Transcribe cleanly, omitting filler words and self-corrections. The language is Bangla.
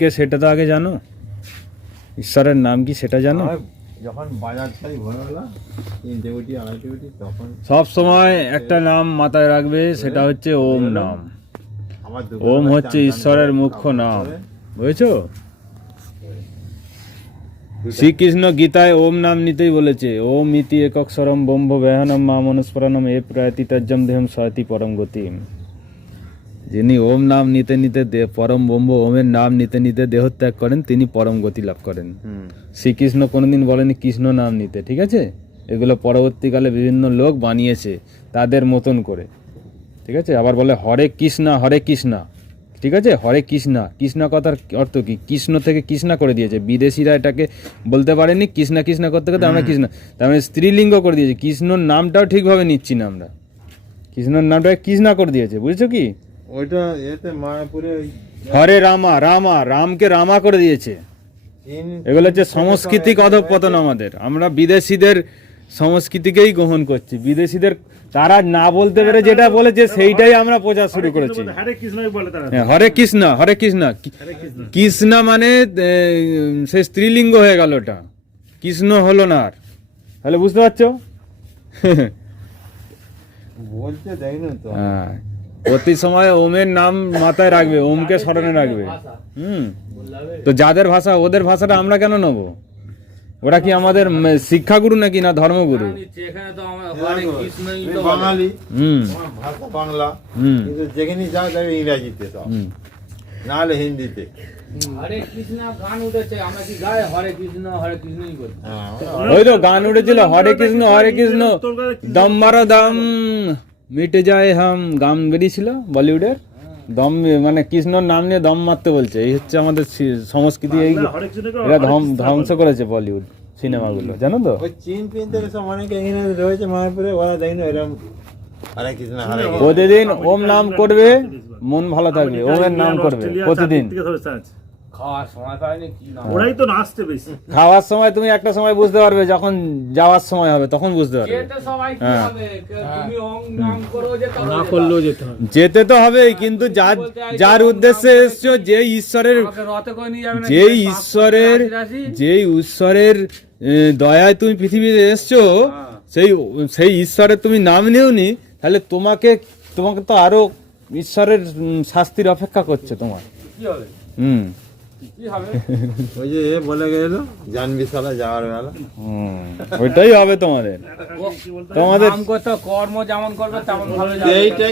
কে সেটা তো আগে জানো, ঈশ্বরের নাম কি সেটা জানো? যখন বাজার চাই ভোরবেলা 3টে উঠি 2:30 উঠি তখন সব সময় একটা নাম মাথায় রাখবে, সেটা হচ্ছে ওম নাম। আমার ওম হচ্ছে ঈশ্বরের মুখ্য নাম, বুঝেছো? শ্রীকৃষ্ণ গীতায় ওম নাম নিতেই বলেছে, ওম ইতি একক্ষরম ব্রহ্ম ব্যহানম মা মনুস্মরণম এ প্রয়াতি তজ্জম দেহম সয়তি পরম গতিম। যিনি ওম নাম নিতে নিতে পরম ব্রহ্ম ওমের নাম নিতে নিতে দেহত্যাগ করেন, তিনি পরম গতি লাভ করেন। শ্রীকৃষ্ণ কোনোদিন বলেনি কৃষ্ণ নাম নিতে, ঠিক আছে? এগুলো পরবর্তীকালে বিভিন্ন লোক বানিয়েছে তাদের মতন করে, ঠিক আছে? আবার বলে হরে কৃষ্ণা হরে কৃষ্ণা, ঠিক আছে? হরে কৃষ্ণা, কৃষ্ণা কথার অর্থ কি? কৃষ্ণ থেকে কৃষ্ণা করে দিয়েছে। বিদেশিরা এটাকে বলতে পারেনি, কৃষ্ণা কৃষ্ণা করতে করতে আমরা কৃষ্ণ, তার মানে স্ত্রীলিঙ্গ করে দিয়েছে। কৃষ্ণর নামটাও ঠিকভাবে নিচ্ছি না আমরা, কৃষ্ণর নামটা কৃষ্ণা করে দিয়েছে, বুঝছো কি? ওইটা এতে মায়াপুরে হরে রামা, রামা রামকে রামা করে দিয়েছে। এগুলো হচ্ছে সাংস্কৃতিক অধঃপতন আমাদের। আমরা বিদেশিদের সংস্কৃতিকেই গ্রহণ করছি, বিদেশিদের তারা না বলতে পেরে যেটা বলেছে সেইটাই আমরা প্রচার শুরু করেছি। হরে কৃষ্ণ, হরে কৃষ্ণ, কৃষ্ণ মানে সে স্ত্রীলিঙ্গ হয়ে গেল, ওটা কৃষ্ণ হলো না আর। তাহলে বুঝতে পারছো? বলতে দেয় না তো। হ্যাঁ, প্রতি সময় ওমের নাম মাথায় রাখবে, ওমকে স্মরণে রাখবে। তো যাদের ভাষা, ওদের ভাষাটা আমরা কেন নেবো? ওরা কি আমাদের শিক্ষাগুরু নাকি না ধর্মগুরু? বাঙালি, ভাষা বাংলা, কিন্তু যেখানে যাও যাবে ইংরাজিতে সব, না হলে হিন্দিতে। হরে কৃষ্ণ গান উঠেছে, আমরা কি গাই হরে কৃষ্ণ হরে কৃষ্ণই করি। ওই তো গান উঠেছিল, হরে কৃষ্ণ হরে কৃষ্ণ দম মারা দম মিটে যায় হাম, গান বেরিয়েছিল বলিউডের। দম মানে কৃষ্ণর নাম নিয়ে দম মারতে বলছে, এই হচ্ছে আমাদের সংস্কৃতি। এই এরা ধ্বংস করেছে বলিউড সিনেমাগুলো, জানো তো? ওই চীন পিন থেকে সব অনেকে ইংরেজি রয়েছে মায়াপুরে, ওরা দেয় না এরকম হরে কৃষ্ণ হরে কৃষ্ণ। প্রতিদিন ওম নাম করবে, মন ভালো থাকবে। ওমের নাম করবে প্রতিদিন। খাওয়ার সময় পাইনি কি না, ওরাই তো নাচতে বেশি। খাওয়ার সময় তুমি একটা সময় বুঝতে পারবে, যখন যাওয়ার সময় হবে তখন বুঝতে পারবে। যেতে সবাই কি হবে, তুমি ওম নাম করো, যেতে হবে, না করলেও যেতে হবে। যেতে তো হবেই, কিন্তু যার উদ্দেশ্যে এসছো, যে ঈশ্বরের আমাকে রথে করে নিয়ে যাবে না, যে ঈশ্বরের দয়ায় তুমি পৃথিবীতে এসছো, সেই ঈশ্বরের তুমি নাম নিওনি, তাহলে তোমাকে তো আরো ঈশ্বরের শাস্তির অপেক্ষা করছে তোমার। কি হবে? কি হবে? ওই যে বলে গেল জানবি সালা যাওয়ার বেলা, ওইটাই হবে তোমাদের। নাম করতে কর্ম যেমন করবে তেমন ভালো যাবে। এইটাই